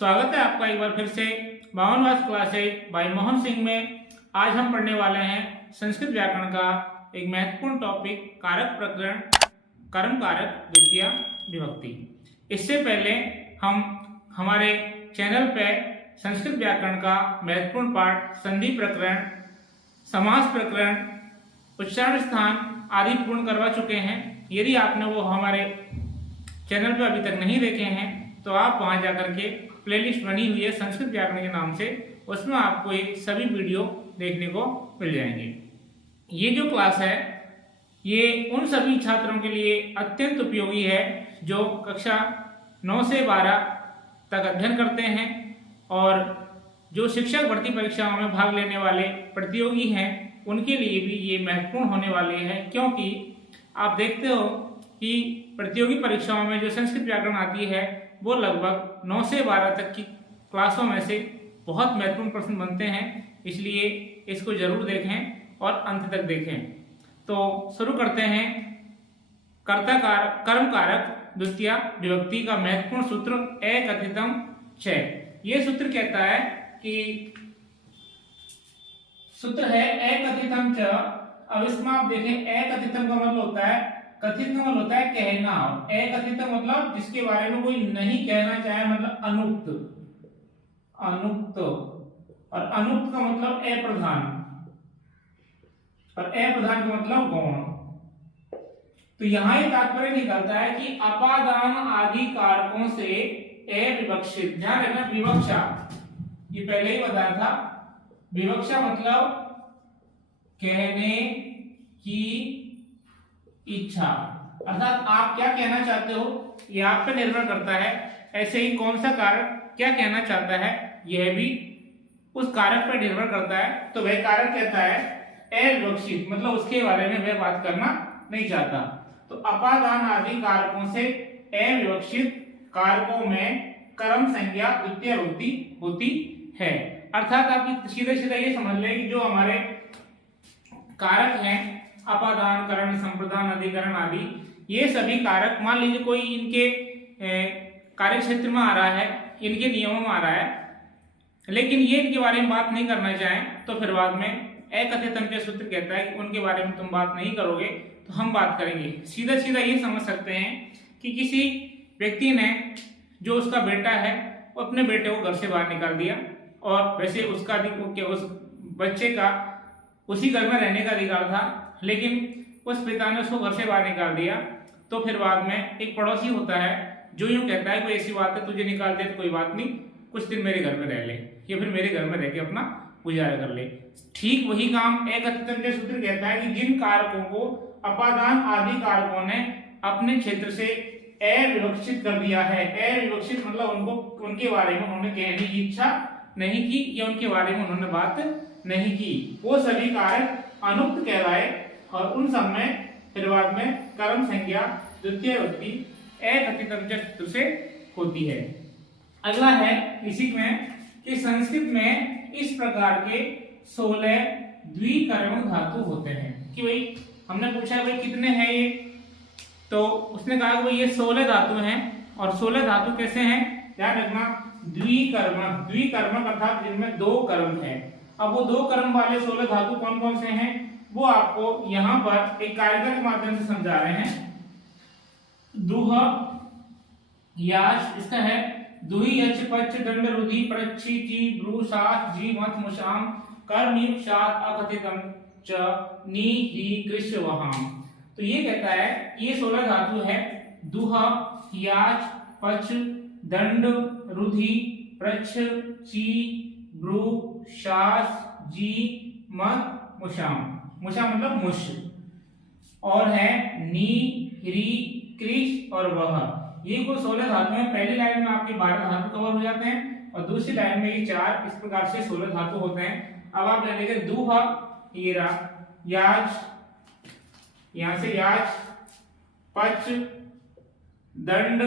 स्वागत है आपका एक बार फिर से 52वां क्लास है बाई मोहन सिंह में। आज हम पढ़ने वाले हैं संस्कृत व्याकरण का एक महत्वपूर्ण टॉपिक कारक प्रकरण कर्म कारक द्वितीया विभक्ति। इससे पहले हम हमारे चैनल पे संस्कृत व्याकरण का महत्वपूर्ण पाठ संधि प्रकरण, समास प्रकरण, उच्चारण स्थान आदि पूर्ण करवा चुके हैं। यदि आपने वो हमारे चैनल पर अभी तक नहीं देखे हैं तो आप वहां जाकर के प्लेलिस्ट बनी हुई है संस्कृत व्याकरण के नाम से, उसमें आपको ये सभी वीडियो देखने को मिल जाएंगे। ये जो क्लास है ये उन सभी छात्रों के लिए अत्यंत उपयोगी है जो कक्षा 9 से 12 तक अध्ययन करते हैं और जो शिक्षक भर्ती परीक्षाओं में भाग लेने वाले प्रतियोगी हैं उनके लिए भी ये महत्वपूर्ण होने वाले हैं, क्योंकि आप देखते हो कि प्रतियोगी परीक्षाओं में जो संस्कृत व्याकरण आती है वो लगभग 9 से 12 तक की क्लासों में से बहुत महत्वपूर्ण प्रश्न बनते हैं। इसलिए इसको जरूर देखें और अंत तक देखें। तो शुरू करते हैं कर्ता कारक कर्म कारक द्वितीया विभक्ति का महत्वपूर्ण सूत्र एकथितम च। ये सूत्र कहता है कि सूत्र है एकथितम च। अब इसमें आप देखें एकथितम का मतलब होता है, कथित का मतलब होता है कहना, एकथित मतलब जिसके बारे में कोई नहीं कहना चाहे, मतलब अनुक्त, अनुक्त। और अनुक्त का मतलब अप्रधान, और अप्रधान का मतलब गौण। तो यहां ये तात्पर्य निकलता है कि अपादान आदि कारकों से अविवक्षित। ध्यान रखना विवक्षा, ये पहले ही बताया था, विवक्षा मतलब कहने की इच्छा, अर्थात आप क्या कहना चाहते हो यह आप पर निर्भर करता है। ऐसे ही कौन सा कारक क्या कहना चाहता है यह भी उस कारक पर निर्भर करता है। तो वह कारक कहता है अविवक्षित, मतलब उसके बारे में वह बात करना नहीं चाहता। तो अपादान आदि कारकों से अविवक्षित कारकों में कर्म संज्ञा द्वितीय विभक्ति होती है। अर्थात आप सीधे सीधे ये समझ लें कि जो हमारे कारक हैं अपादान, करण, संप्रदान, अधिकरण आदि, ये सभी कारक मान लीजिए कोई इनके कार्य क्षेत्र में आ रहा है, इनके नियमों में आ रहा है, लेकिन ये इनके बारे में बात नहीं करना चाहें तो फिर बाद में एकथितम के सूत्र कहता है कि उनके बारे में तुम बात नहीं करोगे तो हम बात करेंगे। सीधा सीधा ये समझ सकते हैं कि किसी व्यक्ति ने, जो उसका बेटा है, वो अपने बेटे को घर से बाहर निकाल दिया और वैसे उसका उस बच्चे का उसी घर में रहने का अधिकार था, लेकिन उस पिता ने उसको घर से बाहर निकाल दिया। तो फिर बाद में एक पड़ोसी होता है जो यूं कहता है कोई ऐसी बात है, तुझे निकाल दे तो कोई बात नहीं, कुछ दिन मेरे घर में रह ले या फिर मेरे घर में रह के अपना गुजारा कर ले। ठीक वही काम एकथितम के सूत्र कहता है कि जिन कारकों को अपादान आदि कारकों ने अपने क्षेत्र से अविवक्षित कर दिया है, अविवक्षित मतलब उनको उनके बारे में उन्होंने कहने की इच्छा नहीं की या उनके बारे में उन्होंने बात नहीं की, वो सभी कारक अनुक्त कहलाए और उन सब में फिर बाद में कर्म संज्ञा द्वितीय विभक्ति एकथितम सूत्र से होती है। अगला है इसी में कि संस्कृत में इस प्रकार के 16 द्विकर्मक धातु होते हैं। कि भाई हमने पूछा भाई कितने हैं ये, तो उसने कहा भाई ये 16 धातु हैं। और 16 धातु कैसे हैं, ध्यान रखना, द्विकर्मक, द्विकर्मक अर्थात जिनमें 2 कर्म है। अब वो 2 कर्म वाले 16 धातु कौन कौन से हैं वो आपको यहाँ पर एक कायदा के माध्यम से समझा रहे हैं। दुह याच, इसका है दुही यच पच दंड रुधि प्रच्छी ची ब्रू सात जी मत मुशाम कर्म युक्त सात अकथितम च नी ही कृष्ण वहाम। तो ये कहता है ये 16 धातु है दुह याच पच दंड रुधि प्रच्छ ची ब्रू शास जी मत मुशाम, मुशा मतलब मुश, और है नी ह्री कृष और वह। ये कुल 16 धातु हैं। पहली लाइन में आपके 12 धातु कवर हो जाते हैं और दूसरी लाइन में ये 4, इस प्रकार से 16 धातु होते हैं। अब आप जानेंगे दुह, ये याच, यहां से याच, पच, दंड,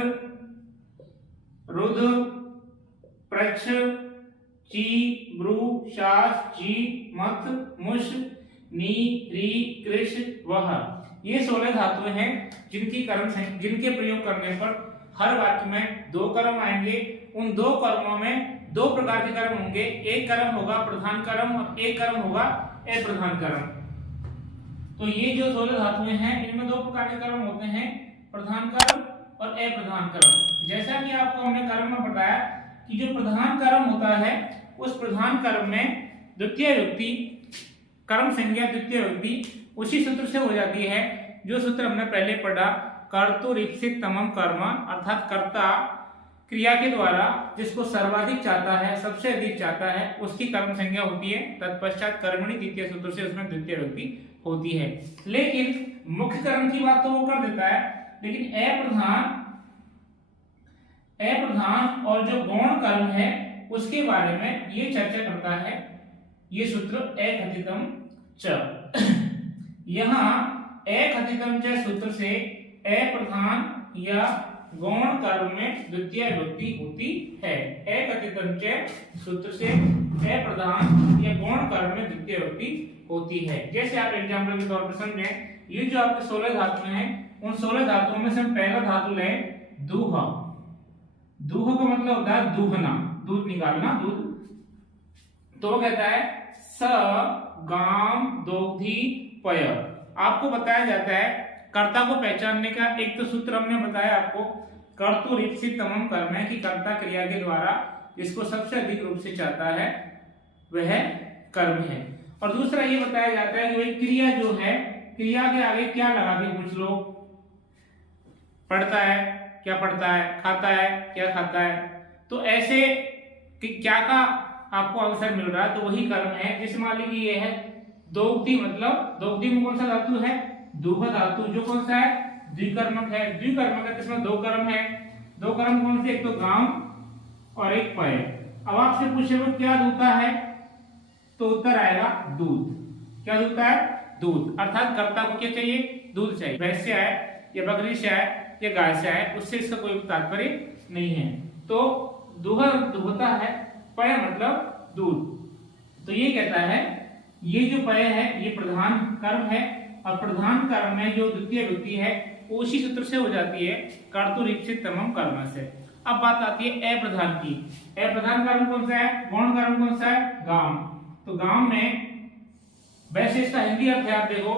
रुध, प्रच्छ, ची, ब्रू, शास, जी, मत, मुश, नी, री, कृष, वह। ये 16 धातुएं हैं जिनके प्रयोग करने पर हर वाक्य में 2 कर्म आएंगे उन दो कर्मों में दो प्रकार के कर्म होंगे, एक कर्म होगा प्रधान कर्म और एक कर्म होगा अप्रधान कर्म। तो ये जो 16 धातुएं हैं इनमें दो प्रकार के कर्म होते हैं, प्रधान कर्म और अप्रधान कर्म। जैसा कि आपको हमने कर्म में बताया कि जो प्रधान कर्म होता है उस प्रधान कर्म में द्वितीय व्यक्ति कर्म संज्ञा द्वितीय व्यक्ति उसी सूत्र से हो जाती है जो सूत्र हमने पहले पढ़ा, कर्तुरीप्सित तमम कर्म, अर्थात कर्ता क्रिया के द्वारा जिसको सर्वाधिक चाहता है, सबसे अधिक चाहता है, उसकी कर्म संज्ञा होती है। तत्पश्चात कर्मणि द्वितीय सूत्र से उसमें द्वितीय व्यक्ति होती है। लेकिन मुख्य कर्म की बात तो वो कर देता है, लेकिन अप्रधान और जो गौण कर्म है उसके बारे में ये चर्चा करता है ये सूत्र अकथितम च। यहाँ अकथितम च सूत्र से अप्रधान या गौण कर्म में द्वितीय विभक्ति होती है। अकथितम च सूत्र से अप्रधान या गौण कर्म में द्वितीय विभक्ति होती है। जैसे आप एग्जांपल के तौर पर समझें, ये जो आपके 16 धातुएं हैं उन 16 धातुओं में से हम पहला धातु लें दूह। दूह का मतलब होता है दूहना, दूध निकालना, दूध। तो वो कहता है स गाम दोग्धी पय। आपको बताया जाता है कर्ता को पहचानने का एक तो सूत्र हमने बताया आपको, कर्तुरीप्सित तमम कर्म है कि कर्ता क्रिया के द्वारा जिसको सबसे अधिक रूप से चाहता है वह कर्म है। और दूसरा ये बताया जाता है कि वही क्रिया जो है, क्रिया के आगे क्या लगा के पूछ लो, पढ़ता है क्या पढ़ता है, खाता है क्या खाता है। तो ऐसे कि क्या का आपको अवसर मिल रहा है तो वही कर्म है। जैसे मान लीजिए ये है दोग्धी, मतलब दोग्धी में कौन सा धातु है, दूह धातु, जो कौन सा है द्विकर्मक है। द्विकर्मक है इसमें दो कर्म है। दो कर्म कौन से, एक तो गांव और एक पय। अब आपसे पूछे वो क्या दूता है तो उत्तर आएगा दूध। क्या दूता है, दूध। अर्थात कर्ता को क्या चाहिए, दूध चाहिए। भैंस से आए या बकरी से आए या गाय से आए उससे इसका कोई तात्पर्य नहीं है। तो दूह दूहता है, पय मतलब दूध। तो ये कहता है ये जो पय है ये प्रधान कर्म है और प्रधान कर्म में जो द्वितीय व्यक्ति है वो उसी सूत्र से हो जाती है, कर्तुरीप्सित तमम कर्म से। अब बात आती है अप्रधान की। अप्रधान कर्म कौन सा है, गौण कर्म कौन सा है, गांव। तो गांव में वैसे इसका हिंदी अर्थ आप देखो,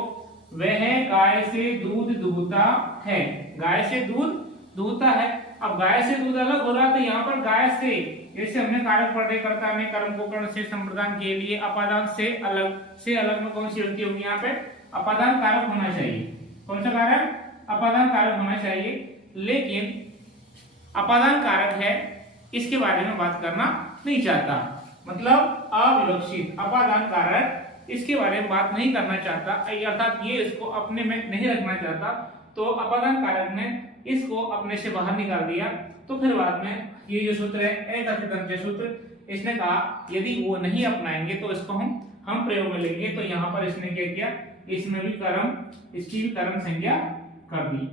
वह गाय से दूध दूहता है। गाय से दूध दूहता है। अब गाय से दूध अलग हो रहा, तो यहाँ पर गाय से, जैसे हमने कारक पढ़े कर्ता में कर्म को कर्ण से संप्रदान के लिए अपादान से अलग में कौन सी व्यक्ति होगी, यहाँ पे अपादान कारक होना चाहिए। कौन सा कारक, अपादान कारक होना चाहिए। लेकिन अपादान कारक है इसके बारे में बात करना नहीं चाहता, मतलब अविवक्षित अपादान कारक इसके बारे में बात नहीं करना चाहता, अर्थात ये इसको अपने में नहीं रखना चाहता। तो अपादान कारक ने इसको अपने से बाहर निकाल दिया। तो फिर बाद में ये जो सूत्र है अकथितम च सूत्र, इसने कहा यदि वो नहीं अपनाएंगे तो इसको हम प्रयोग में लेंगे। तो यहाँ पर इसने क्या किया, इसमें भी कर्म, इसकी भी कर्म संज्ञा कर दी।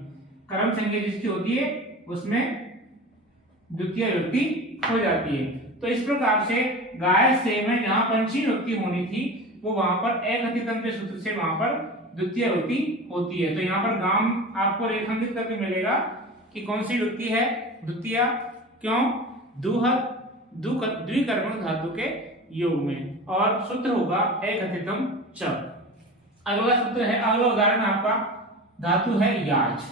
कर्म संज्ञा जिसकी होती है उसमें द्वितीय व्यक्ति हो जाती है। तो इस प्रकार से गाय से में जहां पंचमी व्यक्ति होनी थी वो वहां पर अकथितम के सूत्र से वहां पर द्वितीय व्यक्ति होती है। तो यहाँ पर गाम आपको रेखांकित करके मिलेगा कि कौन सी व्यक्ति है, द्वितीय। क्यों, दूह द्विकर्मक धातु के योग में। और सूत्र होगा अकथितम च। अगला सूत्र है, अगला उदाहरण आपका धातु है याच।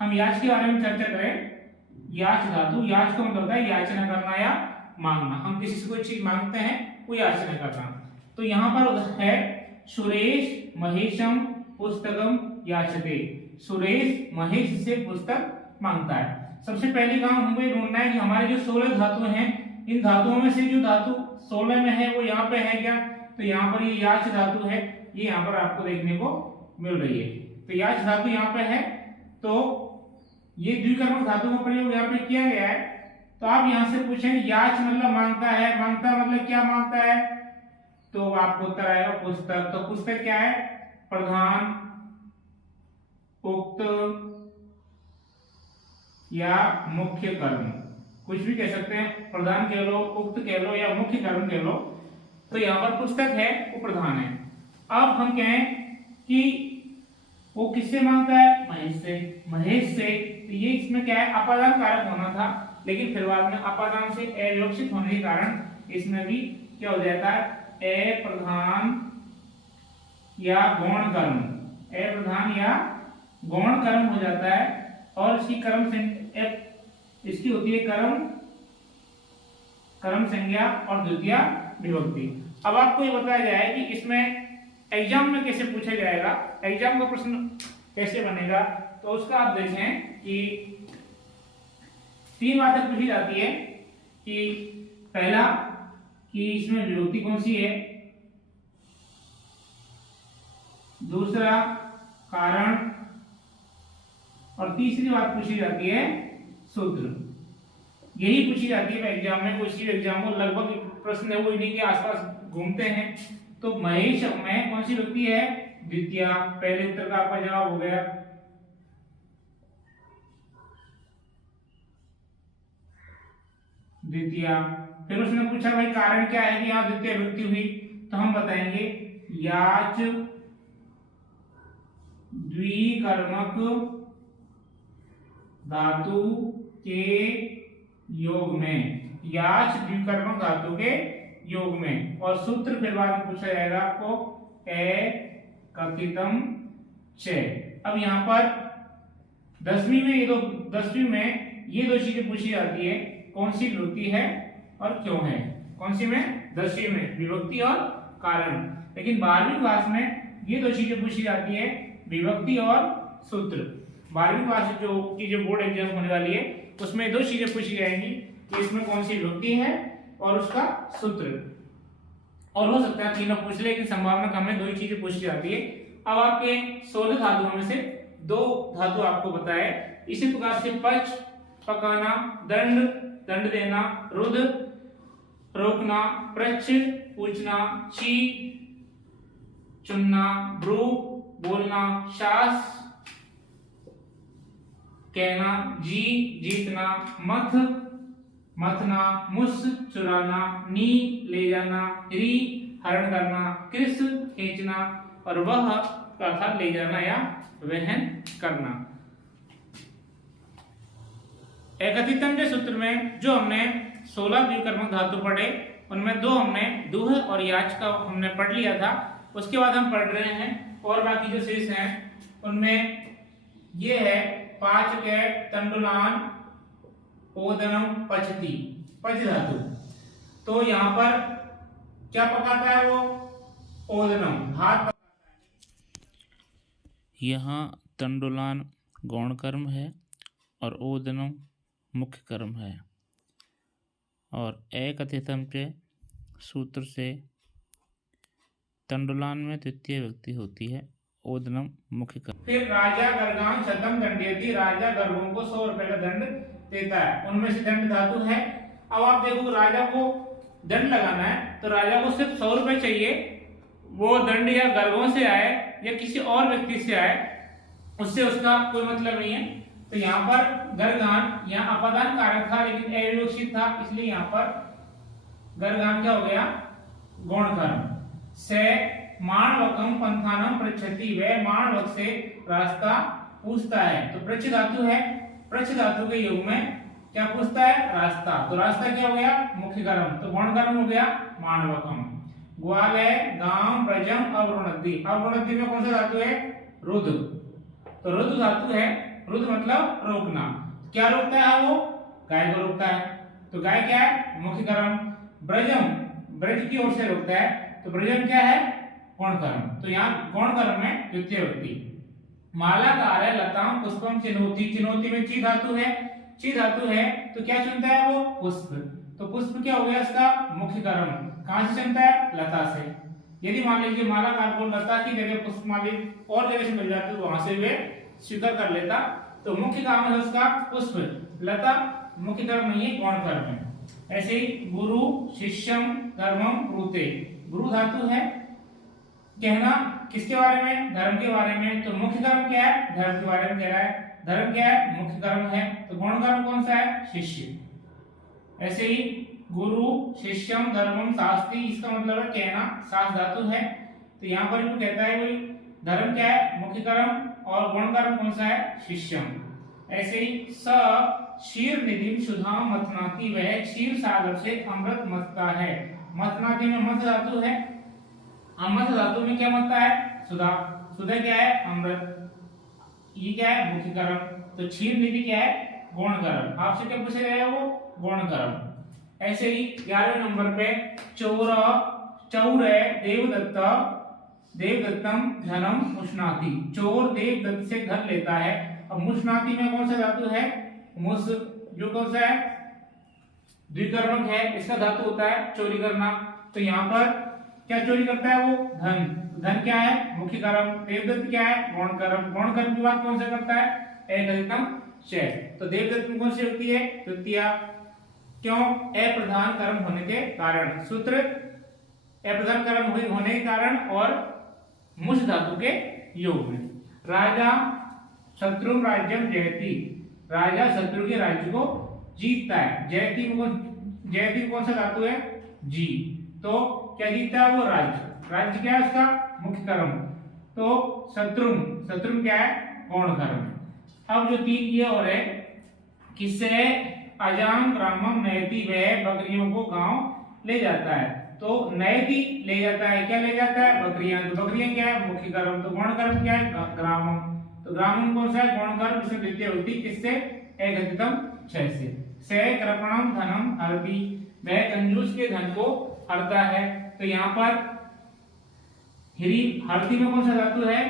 हम याच के बारे में चर्चा करें। याच धातु, याच का मतलब होता है याचना करना या मांगना। हम किसी से कोई चीज मांगते हैं वो याचना करना। तो यहाँ पर है सुरेश महेशम पुस्तकम याचते। सुरेश महेश से पुस्तक मांगता है। सबसे पहले काम हमको ये ढूंढना है कि हमारे जो 16 धातु हैं इन धातुओं में से जो धातु 16 में है वो यहाँ पे है क्या। तो यहाँ पर ये याच धातु है, ये यहाँ पर आपको देखने को मिल रही है। तो याच धातु यहाँ पे है, तो ये द्विकर्मक धातु का प्रयोग यहाँ पे किया गया है। तो आप यहाँ से पूछें याच मतलब मांगता है, मांगता मतलब क्या मांगता है, तो आपको उत्तर आएगा पुस्तक। तो पुस्तक क्या है, प्रधान, उक्त या मुख्य कर्म, कुछ भी कह सकते हैं। प्रधान कह लो, उक्त कह लो या मुख्य कर्म कह लो। तो यहाँ पर पुस्तक है वो प्रधान है। अब हम कहें कि वो किससे मांगता है, महेश से। महेश से, तो ये इसमें क्या है, अपादान कारक होना था। लेकिन फिर बाद में अपादान से ए विवक्षित होने के कारण इसमें भी क्या हो जाता है, ए प्रधान या गौण कर्म, ए प्रधान या गौण कर्म हो जाता है। और इसकी कर्म इसकी होती है कर्म संज्ञा और द्वितीय विभक्ति। अब आपको ये बताया जाए कि इसमें एग्जाम में कैसे पूछा जाएगा, एग्जाम का प्रश्न कैसे बनेगा, तो उसका आप देखें कि 3 बातें पूछी जाती है कि पहला कि इसमें विभक्ति कौन सी है, दूसरा कारण, और तीसरी बात पूछी जाती है सूत्र। यही पूछी जाती है एग्जाम में। कोई सी एग्जाम को लगभग प्रश्न है वो इन्हीं के आसपास घूमते हैं। तो महेश में कौन सी विभक्ति है, द्वितीय। पहले उत्तर का आपका जवाब हो गया। द्वितीय। फिर उसने पूछा भाई कारण क्या है कि यहाँ द्वितीय विभक्ति हुई, तो हम बताएंगे याच द्विकर्मक धातु के योग में, याच द्विकर्मक धातु के योग में। और सूत्र फिर बाद में पूछा जाएगा आपको कथितम च। अब यहाँ पर 10वीं में ये दो चीजें पूछी जाती है, कौन सी विभक्ति है और क्यों है। कौन सी में, 10वीं में विभक्ति और कारण। लेकिन 12वीं क्लास में ये दो चीजें पूछी जाती है, विभक्ति और सूत्र। 12वीं क्लास की जो बोर्ड एग्जाम होने वाली है उसमें 2 चीजें पूछी जाएंगी कि इसमें कौन सी विभक्ति है और उसका सूत्र। और हो सकता है तीनों पूछ ले, लेकिन संभावना कम है 2 ही चीजें पूछी जाती है। अब आपके 16 धातुओं में से 2 धातु आपको बताए। इसी प्रकार से पच पकाना, दंड दंड देना, रुद रोकना, प्रच पूछना, ची चुनना, ब्रू बोलना, शास कहना, जी जीतना, मथ मथना, मुस चुराना, नी ले जाना, री हरण करना, कृस खींचना, और वह अर्थात ले जाना या वहन करना। एकथितम के सूत्र में जो हमने 16 द्विकर्मक धातु पढ़े उनमें 2 हमने दुह और याच का हमने पढ़ लिया था। उसके बाद हम पढ़ रहे हैं और बाकी जो शेष हैं उनमें ये है पांच के तंडुलान ओदनम पचती, पच धातु। तो यहाँ पर क्या पकाता है वो, ओदनम भात पकाता है। यहाँ तंडुलान गौण कर्म है और ओदनम मुख्य कर्म है। और एकथितम के सूत्र से तंडुलान में द्वितीय विभक्ति होती है, ओदनम मुख्य कर्म। फिर राजा गर्गान शतम दंडयति, राजा गर्गों को 100 रुपए का दंड देता है। उनमें से दंड धातु है। अब आप देखो राजा को दंड लगाना है तो राजा को सिर्फ 100 रुपए चाहिए। वो दंड या गर्गों से आए या किसी और व्यक्ति से आए उससे उसका कोई मतलब नहीं है। तो यहाँ पर गर्गान यहाँ अपादान कारक था लेकिन अविवक्षित था, इसलिए यहाँ पर गर्गान क्या हो गया, गौण कर्म। से माणवकम पंथानम पृच्छति, वह माणवक से रास्ता पूछता है। तो प्रच्छ धातु है, प्रच्छ धातु के योग में क्या पूछता है, रास्ता। तो रास्ता क्या हो गया, मुख्य कर्म। तो गौण कर्म हो गया माणवकम। ग्वालय गांव ब्रजम अवरुणद्धि, अवरुणद्धि में कौन सा धातु है, रुद्र। तो रुद्र धातु है, रुद्र मतलब रोकना। क्या रोकता है वो, गाय को रोकता है। तो गाय क्या है, मुख्य कर्म। ब्रजम ब्रज की ओर से रोकता है, तो ब्रजम क्या है, गौण कर्म। तो यहाँ गौण कर्म में द्वितीय विभक्ति। मालाकार है लताम पुष्पम चिनोती, चिनोती में ची धातु है, ची धातु है तो क्या चुनता है वो, पुष्प। तो पुष्प क्या हो गया इसका, मुख्य कर्म। कहां से चुनता है, लता से। यदि मान लीजिए मालाकार को लता की जगह पुष्प माली और जगह से मिल जाती तो वहां से वे स्वीकार कर लेता। तो मुख्य काम है उसका पुष्प, लता मुख्य कर्म नहीं है, गौण कर्म है। ऐसे ही गुरु शिष्यम धर्मम ब्रूते, गुरु धातु है, कहना किसके बारे में, धर्म के बारे में। तो मुख्य कर्म क्या है, धर्म के बारे में कह रहा है। धर्म क्या है, मुख्य कर्म है। तो गौण कर्म कौन सा है, शिष्य। ऐसे ही गुरु शिष्यम धर्मम शास्त्री, इसका मतलब है कहना, शास्त्र धातु है। तो यहाँ पर भी कहता है कोई धर्म क्या है, मुख्य कर्म, और गौण कर्म कौन सा है, शिष्यम। ऐसे ही स क्षीर निधि सुधा मथनाती, वह क्षीर सागर से अमृत मथता है। मथनाती में मथ धातु है, मथ धातु में क्या मथता है? सुधा। सुधा क्या है? अमृत। ये क्या है? मुख्य कर्म। तो क्षीर निधि क्या है? गौण कर्म। आपसे क्या पूछा गया है? वो गौण कर्म। ऐसे ही 11वें नंबर पे चौर देवदत्तम धनम मुष्णाति, चोर देवदत्त से धन लेता है। अब मुष्णाति में कौन सा धातु है? मुस, जो कौन सा है? द्विकर्मक है, इसका धातु होता है चोरी करना। तो यहाँ पर क्या चोरी करता है? वो धन। धन क्या है? मुख्य कर्म। देवदत्त क्या है? गौण कर्म। गौण कर्म की बात कौन सा करता है? एक अधिकतम छह। तो देवदत्त में कौन सी व्यक्ति है? तृतीया। क्यों? अप्रधान कर्म होने के कारण। सूत्र अप्रधान कर्म होने के कारण और मुष धातु के योग में। राजा शत्रु राज्यम जयति, राजा शत्रु के राज्य को जीतता है। जयति में कौन सा धातु है? जी। तो क्या जीतता है? वो राज्य। राज्य क्या है उसका? मुख्य कर्म। तो शत्रु क्या है? गौण कर्म। अब जो 3 ये और है, किससे? अजाम ग्रामम नयति, वह बकरियों को गांव ले जाता है। तो नयति ले जाता है, क्या ले जाता है? बकरियां। तो बकरियां क्या है? मुख्य कर्म। तो गौण कर्म क्या है? ग्रामम। तो ग्रामम कौन सा है? गौण कर्म। इसमें द्वितीय विभक्ति किससे? एक अधिकतम 6 से। से कृपणम धनम हरति, वह कंजूस के धन को हरता है। तो यहाँ पर हिरी, हरति में कौन सा धातु है?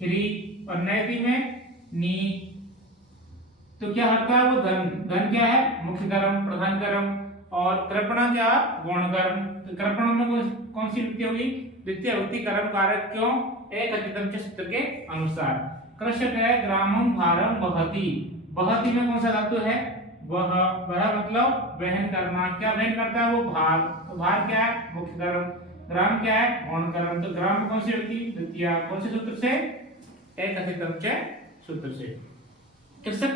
हिरी। और नयति में नी। तो क्या हरता है? वो धन। धन क्या है? मुख्य कर्म, प्रधान कर्म। और कृपणा क्या? गौण कर्म। तो कृपण में कौन सी विभक्ति होगी? द्वितीय विभक्ति कर्म कारक। क्यों? एक अधिकतम सूत्र के अनुसार। कृषक है ग्रामम भारम वहति, वहति में कौन सा धातु है? वह मतलब वहन करना। क्या वहन करता है? वो भार। तो भार क्या है? मुख्य कर्म। ग्राम क्या है? गौण कर्म। तो ग्राम में कौन सी विभक्ति? द्वितीय। कौन से सूत्र से? एक अधिकतम च सूत्र से। कृषक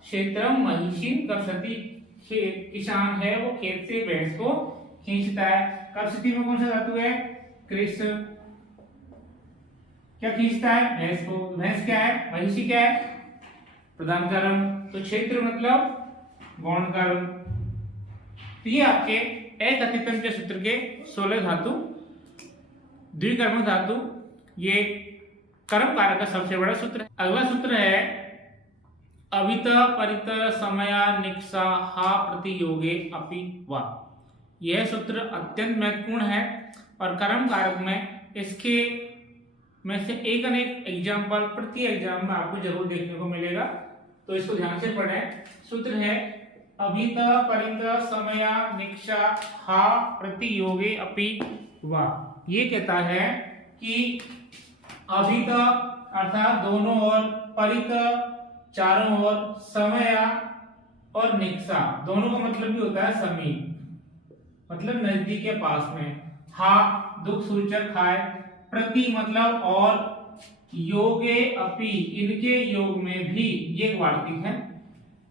क्षेत्रम महिषीन कर्षति, किसान है वो खेत से भैंस को खींचता है। कर्षति में कौन सा धातु है? कृष। क्या खींचता है? भैंस को। भैंस क्या है? महिषी क्या है? प्रधान कर्म। तो क्षेत्र मतलब गौण कर्म। तो ये आपके एक अधिकतम के सूत्र के 16 धातु, द्विकर्म धातु, ये कर्म कारक का सबसे बड़ा सूत्र है। अगला सूत्र है अवित परित समया निक्षा हा प्रतियोगे अपि वा। यह सूत्र अत्यंत महत्वपूर्ण है और कर्म कारक में इसके में से एक अनेक एग्जाम्पल प्रति एग्जाम में आपको जरूर देखने को मिलेगा, तो इसको ध्यान से पढ़ें। सूत्र है अभित परित समया निक्षा हा प्रतियोगे अपि वा। ये कहता है कि अभित अर्थात दोनों ओर, परित चारों ओर, समय और निक्षा दोनों का मतलब भी होता है समीप, मतलब नजदीक के पास में। हा दुख सूचक है, प्रति मतलब और, योगे अपि इनके योग में भी, ये वार्तिक है,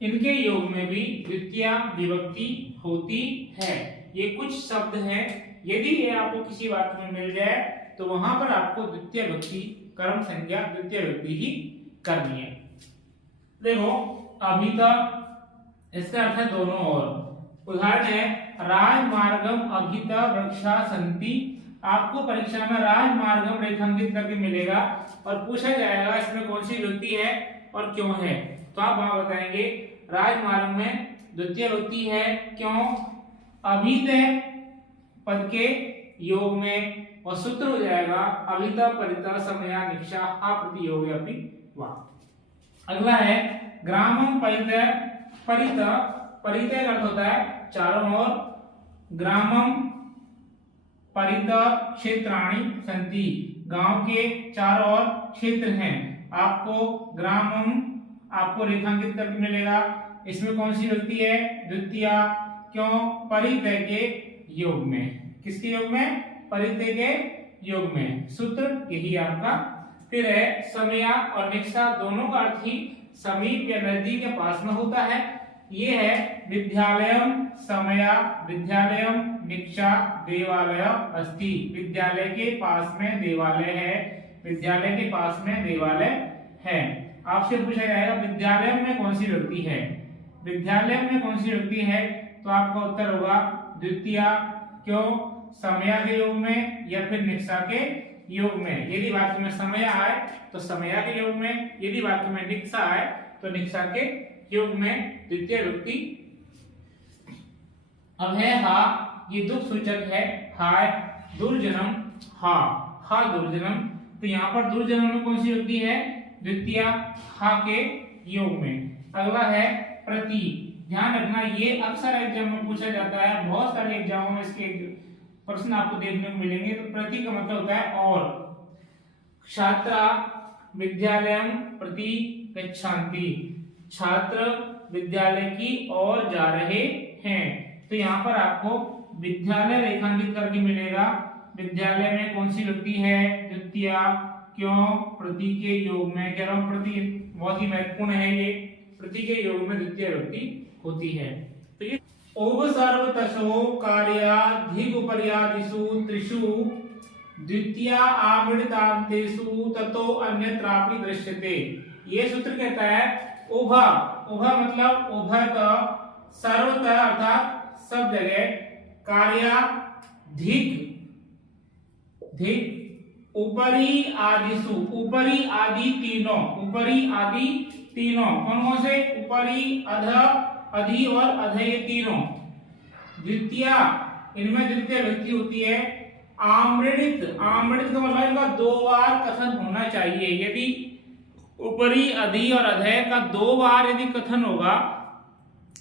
इनके योग में भी द्वितीय विभक्ति होती है। ये कुछ शब्द हैं, यदि ये आपको किसी वाक्य में मिल जाए तो वहां पर आपको द्वितीय विभक्ति कर्म संज्ञा द्वितीय विभक्ति ही करनी है। देखो अभित, इसका अर्थ है दोनों ओर। उदाहरण है राजमार्गम अभित वृक्षा संति। आपको परीक्षा में राजमार्गम रेखांकित करके मिलेगा और पूछा जाएगा इसमें कौन सी विभक्ति है और क्यों है, तो आप वहां बताएंगे राजमार्ग में द्वितीय विभक्ति है। क्यों? अभित पद के योग में, और सूत्र हो जाएगा अभित परित समया निक्षा हा प्रतियोगे अपि वा। अगला है ग्रामम परित, परित परित का अर्थ होता है चारों ओर, ग्रामम परित क्षेत्राणि संति, गांव के चारों ओर क्षेत्र हैं। आपको ग्रामम आपको रेखांकित करके मिलेगा, इसमें कौन सी विभक्ति है? द्वितीय। क्यों? परित के योग में। किसके योग में? परित के योग में। सूत्र यही आपका। फिर है समया और निक्षा, दोनों का अर्थ ही समीप या नजदीक के पास में होता है। ये है विद्यालयम समया विद्यालयम निक्षा देवालय अस्ति। विद्यालय के पास में देवालय है, विद्यालय के पास में देवालय है। आपसे पूछा जाएगा विद्यालय में कौन सी विभक्ति है? विद्यालय में कौन सी विभक्ति है? तो आपका उत्तर होगा द्वितीया। क्यों? समया के योग में या फिर निक्सा के योग में। यदि वाक्य में समय आए तो समया के योग में, यदि वाक्य में निक्सा आए तो निक्सा के योग में द्वितीय विभक्ति। अब है हा, ये दुख सूचक है। हाय दुर्जनम, हा दुर्जनम। तो यहाँ पर दुर्जनम में कौन सी विभक्ति है? द्वितीया, हा के योग में। अगला है प्रति। ध्यान रखना, ये अक्सर एग्जाम में पूछा जाता है, बहुत सारे एग्जामों में इसके प्रश्न आपको देखने को मिलेंगे। तो प्रति का मतलब होता है और। छात्रा विद्यालयम प्रति गच्छन्ति, छात्र विद्यालय की ओर जा रहे हैं। तो यहाँ पर आपको विद्यालय रेखांकित करके मिलेगा। विद्यालय में कौन सी विभक्ति है? द्वितीया। क्यों? प्रति के योग में। कह रहा हूं प्रति बहुत ही महत्वपूर्ण है, ये प्रति के योग में द्वितीय विभक्ति होती है। तो ये सर्वतसो कार्याधिगुपर्यादिषु त्रिषु द्वितीया आवृतान्तेषु ततो अन्यत्रापि दृश्यते। ये सूत्र कहता है उभा, उभा मतलब उभयतः, सर्वतः अर्थात सब जगह, कार्याधिक, धिक, ऊपरी आदिषु, ऊपरी आदि तीनों, ऊपरी आदि तीनों। कौन कौन से? ऊपरी, अध, अधि और अधेय, ये तीनों। द्वितीया, इनमें द्वितीय विभक्ति होती है। आमृणित, आमृणित का मतलब इनका दो बार कथन होना चाहिए। यदि ऊपरी, अधि और अधेय का दो बार यदि कथन होगा,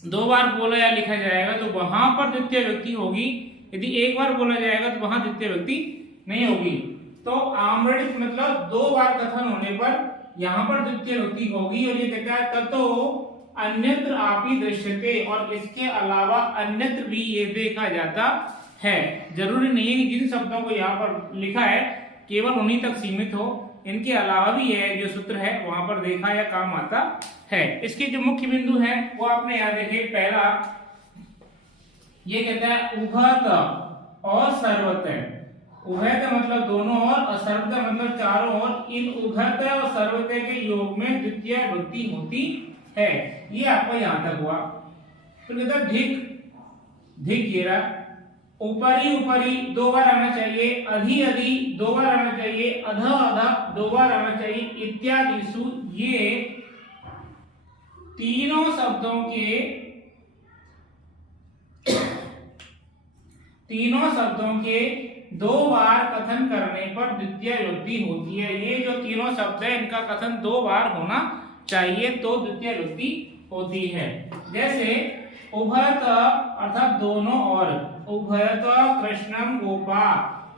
दो बार बोला या लिखा जाएगा तो वहां पर द्वितीय विभक्ति होगी। यदि एक बार बोला जाएगा तो वहां द्वितीय विभक्ति नहीं होगी। तो आमृणित मतलब दो बार कथन होने पर यहाँ पर द्वितीय विभक्ति होगी। और ये कहता है ततो अन्यत्र आपि दृश्यते, और इसके अलावा अन्यत्र भी ये देखा जाता है। जरूरी नहीं है कि जिन शब्दों को यहाँ पर लिखा है केवल उन्हीं तक सीमित हो, इनके अलावा भी यह जो सूत्र है वहां पर देखा या काम आता है। इसके जो मुख्य बिंदु है वो आपने याद रखे। पहला ये कहता है उभयत और सर्वतः। उभयत मतलब दोनों ओर और सर्वतः मतलब चारों ओर। इन उभयत और सर्वतः के योग में द्वितीय विभक्ति होती है। ये आपको यहां तक हुआ। तो कहता है धिक, धिक ये रहा। ऊपरी, ऊपरी दो बार आना चाहिए। अधि, अधि दो बार आना चाहिए। अध, अध दो बार आना चाहिए। इत्यादिषु, ये तीनों शब्दों के दो बार कथन करने पर द्वितीय विभक्ति होती है। ये जो तीनों शब्द है इनका कथन दो बार होना चाहिए तो द्वितीय विभक्ति होती है। जैसे उभयत अर्थात दोनों ओर। उभयत कृष्णम गोपा,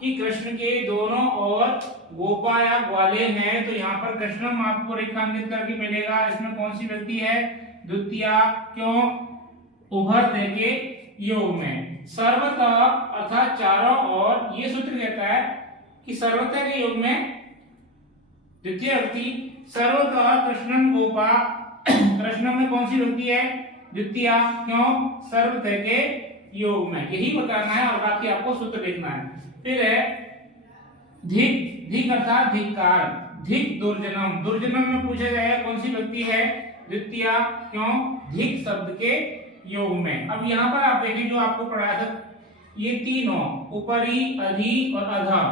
कि कृष्ण के दोनों ओर गोपा या ग्वाले हैं। तो यहाँ पर कृष्णम आपको रेखांकित करके मिलेगा। इसमें कौन सी विभक्ति है? द्वितीया। क्यों? उभरते के योग में। सर्वतः अर्थात चारों ओर, ये सूत्र कहता है कि सर्वतः के योग में द्वितीय विभक्ति। सर्वतः कृष्णम गोपा, कृष्णम में कौन सी विभक्ति है? द्वितीया। क्यों? सर्वतः के योग में। यही बताना है और बाकी आपको सूत्र देखना है। फिर है धिक, धिक अर्थात धिक्कार। धिक दुर्जनम, दुर्जनम में पूछा जाएगा कौन सी विभक्ति है? द्वितीया। क्यों? धिक शब्द के योग में। अब यहाँ पर आप देखिए जो आपको पढ़ाया था, ये तीनों ऊपरी, अधि और अधा,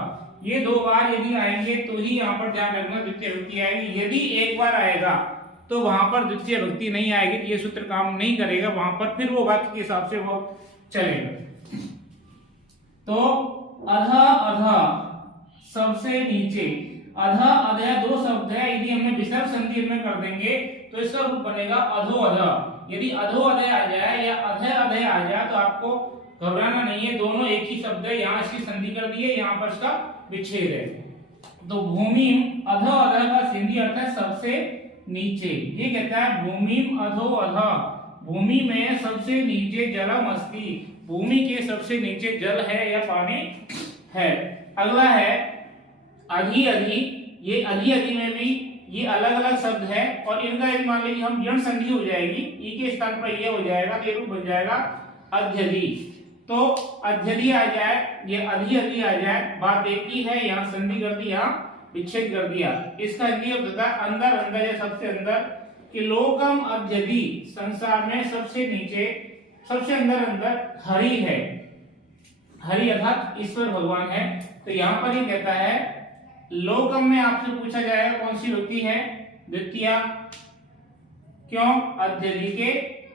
ये दो बार यदि आएंगे तो ही यहाँ पर ध्यान रखना द्वितीय विभक्ति आएगी। यदि एक बार आएगा तो वहां पर द्वितीय विभक्ति नहीं आएगी। ये सूत्र काम नहीं करेगा वहां पर, फिर वो वाक्य के हिसाब से वो चलेगा। तो अधा, अधा सबसे नीचे। अधा, अधय दो शब्द है। यदि हमने विसर्ग संधि में कर देंगे तो इसका रूप बनेगा अधो, अध। यदि अधो, अधय आ जाए या अधय, अधय आ जाए तो आपको घबराना नहीं है, दोनों एक ही शब्द है। यहाँ इसकी संधि कर दी है, यहाँ पर इसका विच्छेद है। तो भूमि अध, अध का सिंधी अर्थ है सबसे नीचे। ये कहता है भूमि अधो अध, भूमि में सबसे नीचे जलम अस्ति, भूमि के सबसे नीचे जल है या पानी है। अगला है अधि, अधि। ये अधि, अधि में भी ये अलग अलग शब्द है और इनका एक मान लीजिए हम यण संधि हो जाएगी, ई के स्थान पर ये हो जाएगा तो ये रूप बन जाएगा अध्यधि। तो अध्यधि आ जाए, ये अधि, अधि आ जाए, बात एक ही है। यहाँ संधि कर दी, यहाँ विच्छेद कर दिया। इसका हिंदी होता है अंदर, अंदर या सबसे अंदर। कि लोकम अध्यधि संसार में सबसे नीचे सबसे अंदर हरि है, हरि अर्थात ईश्वर भगवान है। तो यहाँ पर ही कहता है लोकम में आपसे पूछा जाएगा कौन सी विभक्ति है, द्वितीया, क्यों, अध्यधि के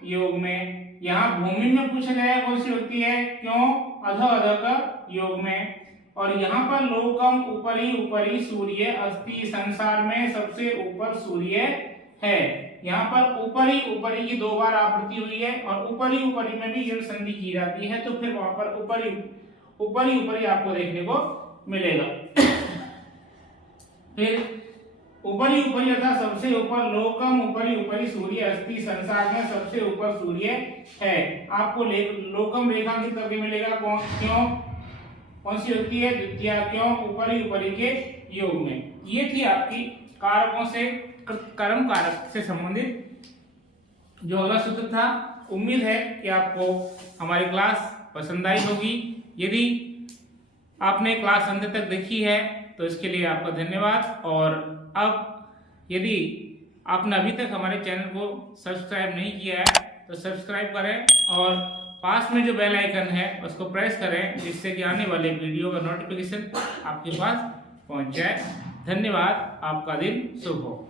योग में। यहाँ भूमि में पूछा जाएगा कौन सी विभक्ति है, क्यों, अध का योग में। और यहाँ पर लोकम ऊपरी ऊपरी सूर्य अस्ति संसार में सबसे ऊपर सूर्य है। यहाँ पर ऊपरी ऊपरी की 2 बार आवृत्ति हुई है और ऊपरी ऊपरी में भी यह संधि की जाती है, तो फिर वहां पर ऊपरी ऊपरी आपको देखने को मिलेगा। फिर ऊपरी ऊपरी अर्थात सबसे ऊपर, लोकम ऊपरी ऊपरी सूर्य अस्ति संसार में सबसे ऊपर सूर्य है। आपको लोकम रेखांकित करके मिलेगा क्यों, कौन सी होती है, द्वितीया, क्यों, ऊपरी ऊपरी के योग में। ये थी आपकी कारकों से कर्म कारक से संबंधित जो अगला सूत्र था। उम्मीद है कि आपको हमारी क्लास पसंद आई होगी। यदि आपने क्लास अंत तक देखी है तो इसके लिए आपका धन्यवाद। और अब यदि आपने अभी तक हमारे चैनल को सब्सक्राइब नहीं किया है तो सब्सक्राइब करें और पास में जो बेल आइकन है उसको प्रेस करें, जिससे कि आने वाले वीडियो का नोटिफिकेशन आपके पास पहुंच जाए। धन्यवाद, आपका दिन शुभ हो।